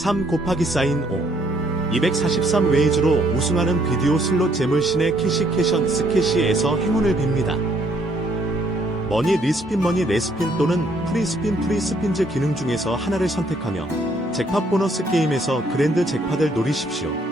3 곱하기 사인 5 243 웨이즈로 우승하는 비디오 슬롯 재물신의 캐시캐션 스캐시에서 행운을 빕니다. 머니 리스핀 머니 레스핀 또는 프리스핀 프리스핀즈 기능 중에서 하나를 선택하며 잭팟 보너스 게임에서 그랜드 잭팟을 노리십시오.